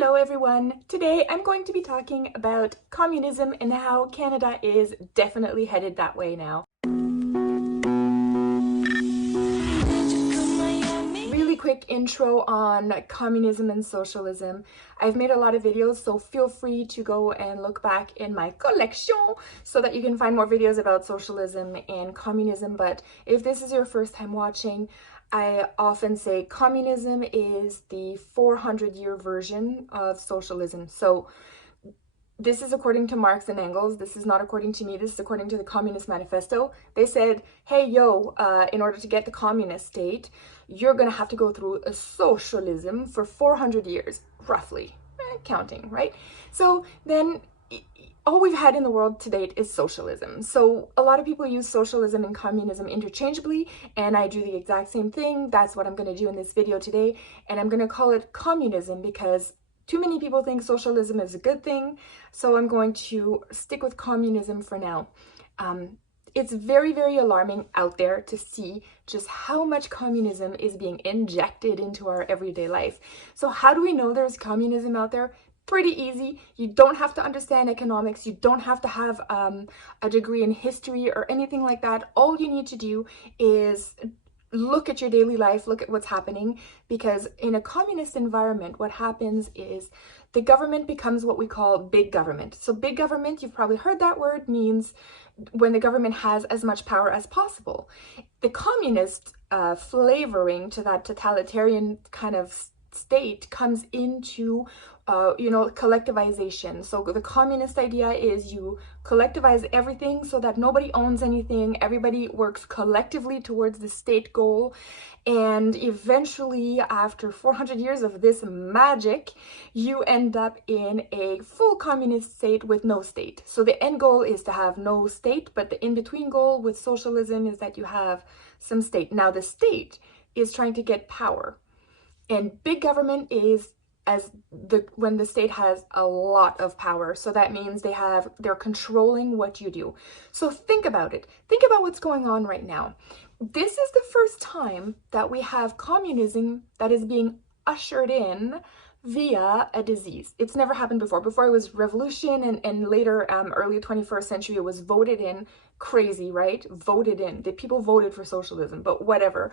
Hello everyone! Today I'm going to be talking about communism and how Canada is definitely headed that way now. Really quick intro on communism and socialism. I've made a lot of videos, so feel free to go and look back in my collection so that you can find more videos about socialism and communism. But if this is your first time watching, I often say communism is the 400-year version of socialism. So this is according to Marx and Engels. This is not according to me. This is according to the Communist Manifesto. They said, hey, in order to get the communist state, you're going to have to go through a socialism for 400 years, roughly, counting, right? So then all we've had in the world to date is socialism. So a lot of people use socialism and communism interchangeably, and I do the exact same thing. That's what I'm going to do in this video today, and I'm going to call it communism because too many people think socialism is a good thing, so I'm going to stick with communism for now. It's very, very alarming out there to see just how much communism is being injected into our everyday life. So how do we know there's communism out there? Pretty easy. You don't have to understand economics. You don't have to have a degree in history or anything like that. All you need to do is look at your daily life, look at what's happening, because in a communist environment, what happens is the government becomes what we call big government. So big government, you've probably heard that word, means when the government has as much power as possible. The communist flavoring to that totalitarian kind of state comes into collectivization. So the communist idea is you collectivize everything so that nobody owns anything, everybody works collectively towards the state goal, and eventually after 400 years of this magic, you end up in a full communist state with no state. So the end goal is to have no state, but the in-between goal with socialism is that you have some state. Now the state is trying to get power, and big government is when the state has a lot of power. So that means they're controlling what you do. So think about it. Think about what's going on right now. This is the first time that we have communism that is being ushered in via a disease. It's never happened before. Before it was revolution, and later, early 21st century, it was voted in. Crazy, right? Voted in. The people voted for socialism, but whatever.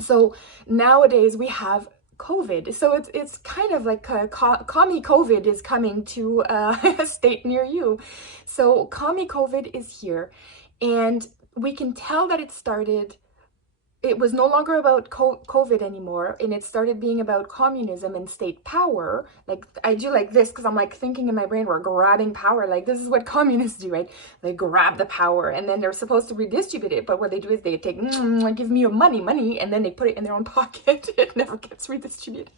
So nowadays we have COVID. So it's kind of like CommiCovi is coming to a state near you. So CommiCovi is here, and we can tell that it was no longer about COVID anymore, and it started being about communism and state power. Like, I do like this because I'm like thinking in my brain, we're grabbing power. Like, this is what communists do, right? They grab the power and then they're supposed to redistribute it. But what they do is they take, give me your money, and then they put it in their own pocket. It never gets redistributed.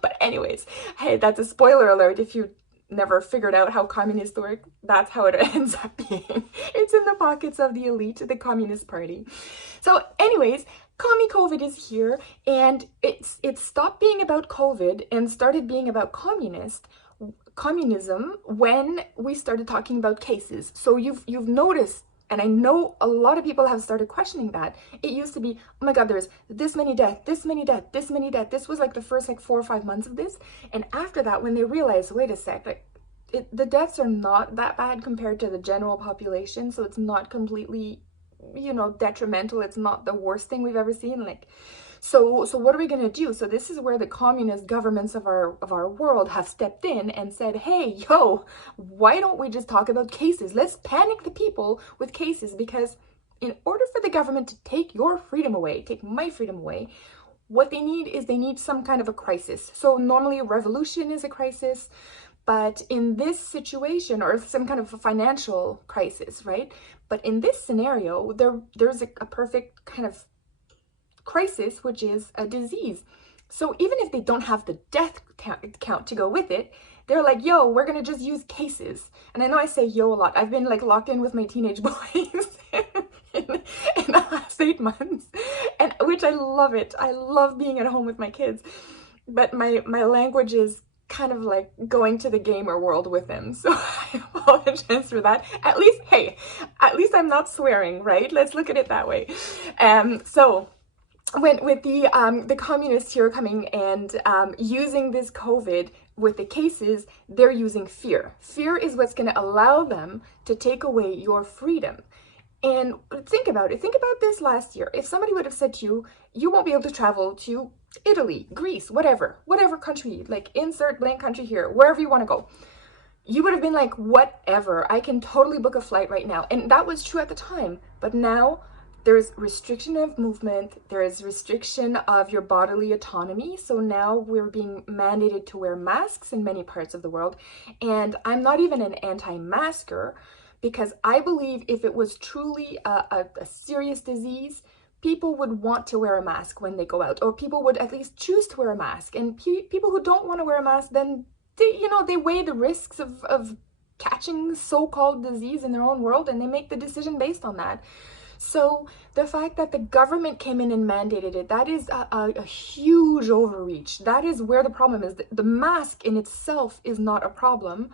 But anyways, hey, that's a spoiler alert. If you never figured out how communists work, that's how it ends up being. It's in the pockets of the elite, the Communist Party. So anyways, CommiCovi is here, and it stopped being about COVID and started being about communism when we started talking about cases. So you've noticed, and I know a lot of people have started questioning that. It used to be, oh my God, there's this many deaths, this many deaths, this many deaths. This was like the first 4 or 5 months of this. And after that, when they realized, wait a sec, the deaths are not that bad compared to the general population. So it's not completely, detrimental. It's not the worst thing we've ever seen. So what are we going to do? So this is where the communist governments of our world have stepped in and said, hey, why don't we just talk about cases? Let's panic the people with cases, because in order for the government to take your freedom away, take my freedom away, what they need some kind of a crisis. So normally a revolution is a crisis, but in this situation, or some kind of a financial crisis, right? But in this scenario, there's a perfect kind of crisis, which is a disease. So even if they don't have the death count to go with it, they're like, we're gonna just use cases. And I know I say a lot. I've been like locked in with my teenage boys in the last 8 months, and which I love it. I love being at home with my kids, but my language is kind of like going to the gamer world with him, so I apologize for that. At least I'm not swearing, right? Let's look at it that way. So when with the communists here coming and using this COVID with the cases, they're using fear. Fear is what's going to allow them to take away your freedom. And think about it. Think about this last year. If somebody would have said to you, you won't be able to travel to Italy, Greece, whatever country, like insert blank country here, wherever you want to go, you would have been like, whatever, I can totally book a flight right now. And that was true at the time. But now there's restriction of movement, there is restriction of your bodily autonomy. So now we're being mandated to wear masks in many parts of the world. And I'm not even an anti-masker, because I believe if it was truly a serious disease, people would want to wear a mask when they go out, or people would at least choose to wear a mask. And people who don't want to wear a mask, then they weigh the risks of catching so-called disease in their own world, and they make the decision based on that. So the fact that the government came in and mandated it, that is a huge overreach. That is where the problem is. The mask in itself is not a problem.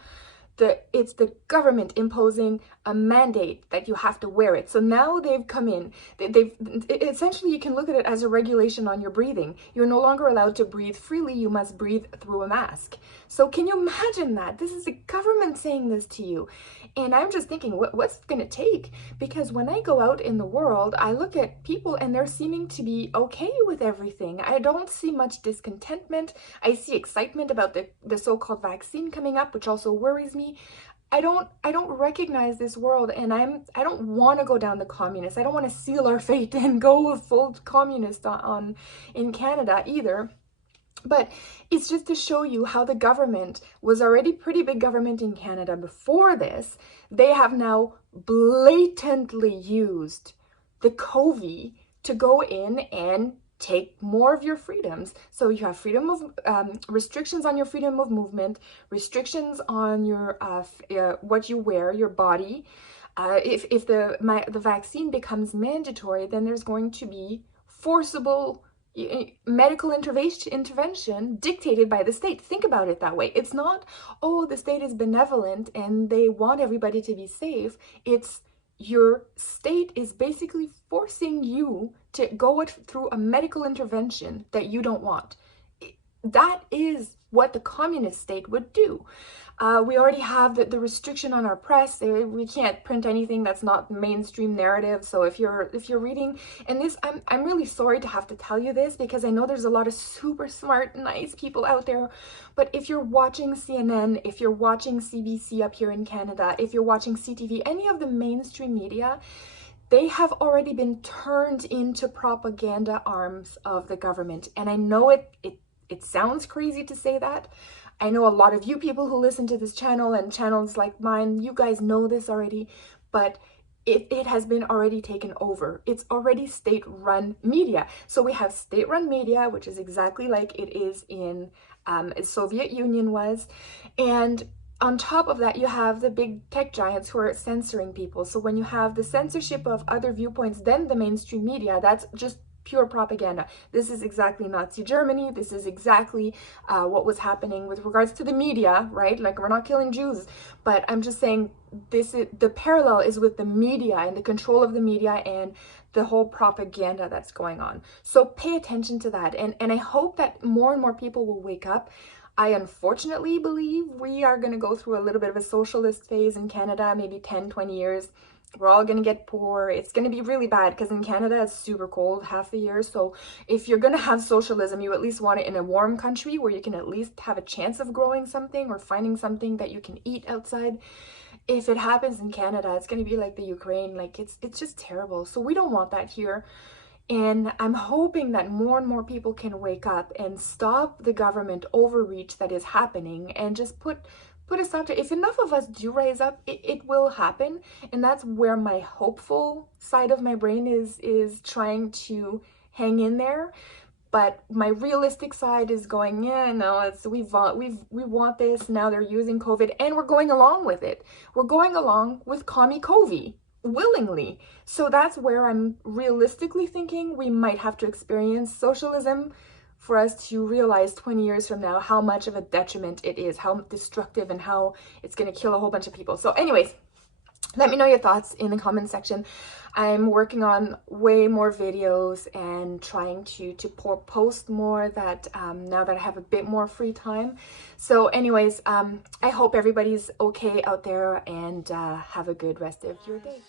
It's the government imposing a mandate that you have to wear it. So now they've come in, essentially you can look at it as a regulation on your breathing. You're no longer allowed to breathe freely, you must breathe through a mask. So can you imagine that? This is the government saying this to you. And I'm just thinking, what's it gonna take? Because when I go out in the world, I look at people and they're seeming to be okay with everything. I don't see much discontentment. I see excitement about the so-called vaccine coming up, which also worries me. I don't recognize this world, and I don't want to go down the communist. I don't want to seal our fate and go full communist in Canada either. But it's just to show you how the government was already pretty big government in Canada before this. They have now blatantly used the CommiCovi to go in and take more of your freedoms. So you have freedom of restrictions on your freedom of movement, restrictions on your what you wear, your body. If the vaccine becomes mandatory, then there's going to be forcible medical intervention dictated by the state. Think about it that way. It's not, oh, the state is benevolent and they want everybody to be safe. It's your state is basically forcing you to go through a medical intervention that you don't want. That is what the communist state would do. We already have the restriction on our press. We can't print anything that's not mainstream narrative. So if you're reading, and this, I'm really sorry to have to tell you this, because I know there's a lot of super smart, nice people out there. But if you're watching CNN, if you're watching CBC up here in Canada, if you're watching CTV, any of the mainstream media, they have already been turned into propaganda arms of the government. And I know it sounds crazy to say that. I know a lot of you people who listen to this channel and channels like mine, you guys know this already, but it has been already taken over. It's already state-run media. So we have state-run media, which is exactly like it is in Soviet Union was. And on top of that, you have the big tech giants who are censoring people. So when you have the censorship of other viewpoints than the mainstream media, that's just pure propaganda. This is exactly Nazi Germany. This is exactly what was happening with regards to the media, right? Like, we're not killing Jews, but I'm just saying the parallel is with the media and the control of the media and the whole propaganda that's going on. So pay attention to that. And I hope that more and more people will wake up. I unfortunately believe we are going to go through a little bit of a socialist phase in Canada, maybe 10, 20 years. We're all going to get poor. It's going to be really bad because in Canada it's super cold half the year. So if you're going to have socialism, you at least want it in a warm country where you can at least have a chance of growing something or finding something that you can eat outside. If it happens in Canada, it's going to be like the Ukraine. Like, it's just terrible. So we don't want that here. And I'm hoping that more and more people can wake up and stop the government overreach that is happening and just put a stop to it. If enough of us do rise up, it will happen. And that's where my hopeful side of my brain is trying to hang in there. But my realistic side is going, yeah, no, we want this. Now they're using COVID and we're going along with it. We're going along with CommiCovi willingly. So that's where I'm realistically thinking we might have to experience socialism for us to realize 20 years from now how much of a detriment it is, how destructive and how it's going to kill a whole bunch of people. So anyways, Let me know your thoughts in the comment section. I'm working on way more videos and trying to post more that now that I have a bit more free time. So anyways, I hope everybody's okay out there, and have a good rest of your day.